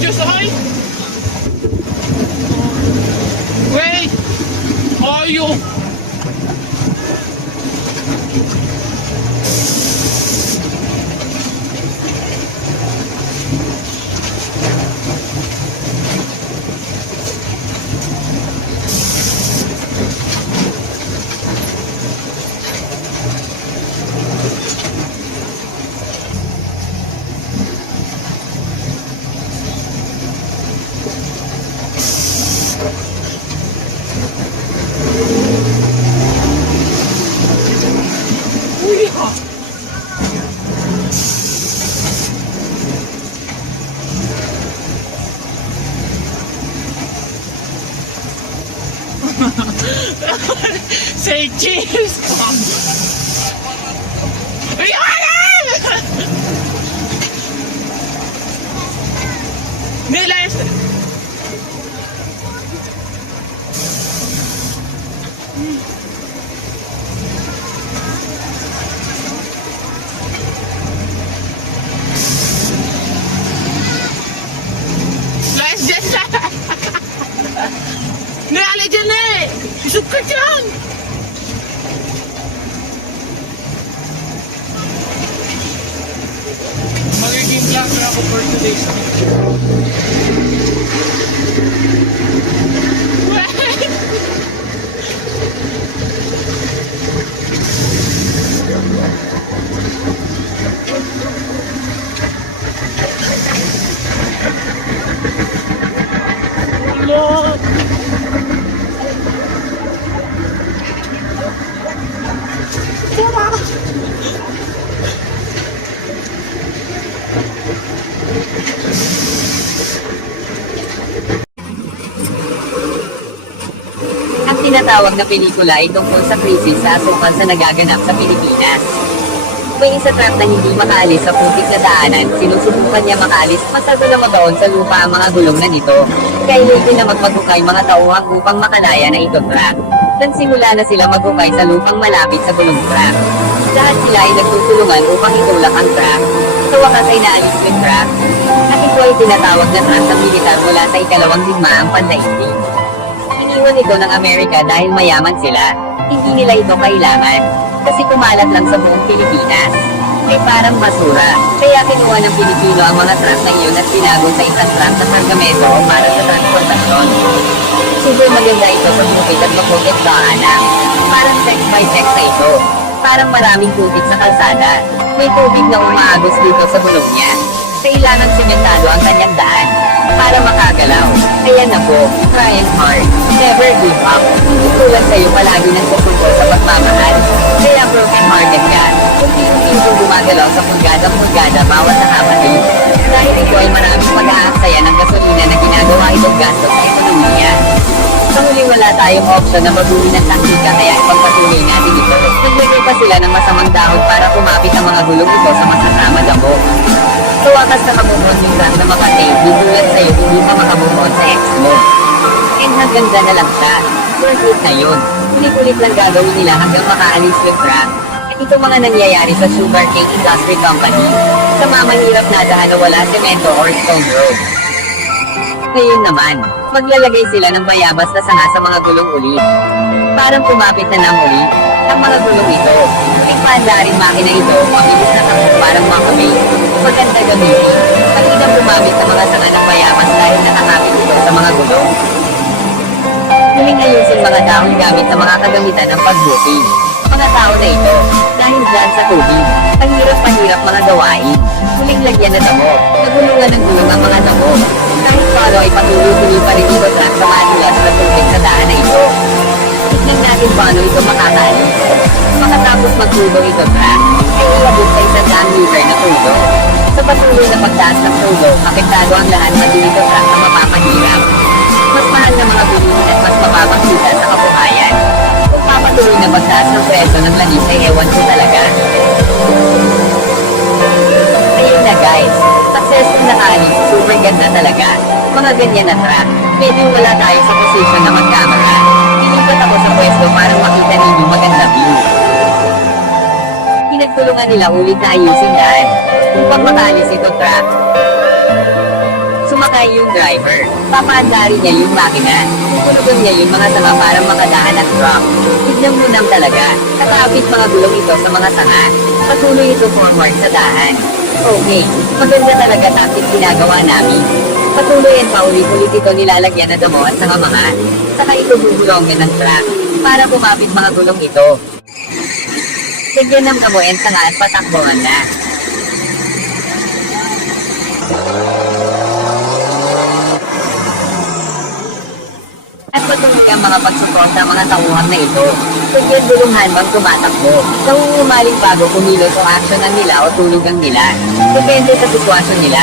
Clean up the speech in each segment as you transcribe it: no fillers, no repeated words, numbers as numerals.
Diyos ay! Wait! Ayo! Uy! Say cheers! Ayan! Nilayas! Layas dyan na! Nalala dyan na eh! Isog ka dyan! Magiging vlogger ako for today's picture. Lord! Ang tinatawag na pelikula ay tungkol sa krisis sa asukan sa nagaganap sa Pilipinas. May isa truck na hindi makaalis sa putik na daanan, sinusubukan niya makaalis, masyado na magaon sa lupa ang mga gulong na nito. Kaya hindi na magpagukay mga tauhang upang makalaya na ito truck. Nagsimula na sila maghukay sa lupang malapit sa gulong truck. Lahat sila ay nagtutulungan upang itulak ang truck. Sa wakas ay naalis yung truck. At ito ay tinatawag na truck ng militar mula sa ikalawang digmaang pandaigdig. Iniwan ito ng Amerika dahil mayaman sila. Hindi nila ito kailangan. Kasi kumalat lang sa buong Pilipinas. Ay parang basura. Kaya kinuha ng Pilipino ang mga truck na iyon at tinago sa isang truck na kargamento o para sa transportasyon. Super maganda ito sa bukid at maputik daanan. Parang text by text na ito. Parang maraming tubig sa kalsada. May tubig na umaagos dito sa gulong niya. Kailangan simentado ang kanyang daan para makagalaw. Kaya na po, try and hard. Never give up. Tulad sa'yo palagi ng susuko sa pagmamahal. Kaya broken hearted ka. Unti-unti gumagalaw sa pulgada-pulgada bawat nakapatid. Dahil ito ay maraming mag-aaksaya ng gasolina na ginagawa itong gasto sa ekonomiya. Sa huli wala tayong option na magbuli ng taktika kaya ipagpatuloy natin ito. Naglagay pa sila ng masamang dahon para kumapit ang mga gulong ito sa masasama damo. Sa wakas nakamumon yung truck na makatay, ditulat sa'yo hindi ka makamumon sa ex mo. And hanggang dyan na lang siya. Worth it na yun. Ulit-ulit lang gagawin nila hanggang makaalis yung truck. At ito mga nangyayari sa Sugarcane Industry Company. Sa mamahirap na daan na wala semento or stone road. Ngayon naman, maglalagay sila ng bayabas na sanga sa mga gulong ulit. Parang kumapit na ng ulit. Ang mga gulong ito, ay paandaring makina ito, mabilis na takbo parang makabay. Maganda gamitin. Kalinang gumamit sa mga sanga ng bayabas dahil nakakapit ito sa mga gulong. Huling ayusin mga dahon gamit sa mga kagamitan ng pagbuking. Mga tao na ito, dahil dyan sa tubig, ang hirap-pahirap mga gawain. Huling lagyan na damo, nagulungan ng gulong ang mga damo. Kahit paano ay patuloy-tuloy pa rin ito truck sa madulas na tubig sa daan na ito. Tignan natin paano ito makakaalis. Makatapos magtulong ito truck, ay iabot sa 100 liter na tulong. Sa patuloy na pagtaas ng tulong, apektado ang lahat pati ito truck na mapapahirap. Mas mahal na mga bilihin at mas mababang kita sa kabuhayan. Kung papatuloy na pagtaas ng presyo ng langis ay ewan ko talaga. Ayun na guys, successful na alis, super ganda talaga. Mga ganyan na truck, medyo wala tayo sa position na magkamera. Nilipat ako sa pwesto para makita ninyo maganda view. Pinagtulungan nila ulit na ayusin daan, upang makaalis ito truck. Kumakain yung driver. Papaandarin niya yung makina. Tulugan niya yung mga sanga para makadaan at drop. Tignan mo nang talaga. Nakakapit mga gulong ito sa mga sanga. Patuloy ito forward sa daan. Okay, maganda talaga tactic ginagawa namin. Patuloy at paulit-ulit ito nilalagyan na damo at sanga mga. Saka ito bubulongin ng truck. Para kumapit mga gulong ito. Lagyan ng damo at sanga at patakbuhan na. At patuloy ang mga pagsuport sa mga tauhan na ito. Bigyan gulungan bang tumatakbo. Nangungumaling bago kumilos o aksyonan nila o tulugan nila. Depende sa sitwasyon nila.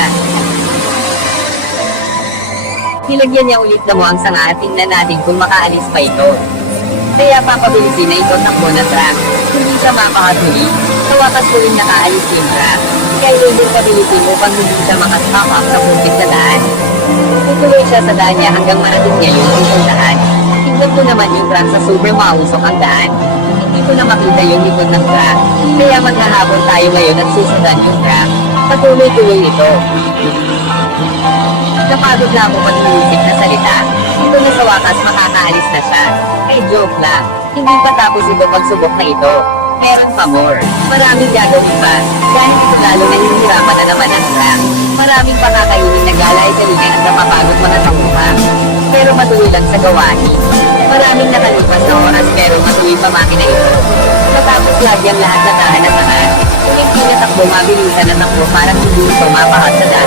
Nilagyan niya ulit na mo ang sanga at tingnan natin kung makaalis pa ito. Kaya papabilisin na ito takbo na truck. Hindi siya mapakatuli. Sa wakas ko rin nakaalis yung truck. Kaya yung pabilisin upang hindi siya makastop up sa puntik na daan. Tutuloy siya sa daan niya hanggang marating niya yung isang daan. Tignan ko naman yung truck sa super mausok ang daan. Hindi ko na makita yung likod ng truck. Kaya maghahabol tayo ngayon at susundan yung truck. Patuloy-tuloy ito. Napagod na ako pag-iisip na salita. Ito na sa wakas makakaalis na siya. Eh joke lang. Hindi pa tapos ito pagsubok na ito. Meron pa more. Maraming gagawin pa. Dahil ito lalo nahihirapan na naman ang truck. Maraming pakakainin na gala ay kalingan at napapagod mga tauhan. Pero matuloy lang sa gawain. Maraming nakalipas na oras pero matuloy pa makina ito. Matapos lagi ang lahat na tahan at tahan. Ulit tinatakbo mabilisan na takbo parang hindi ito mapahat sa daan.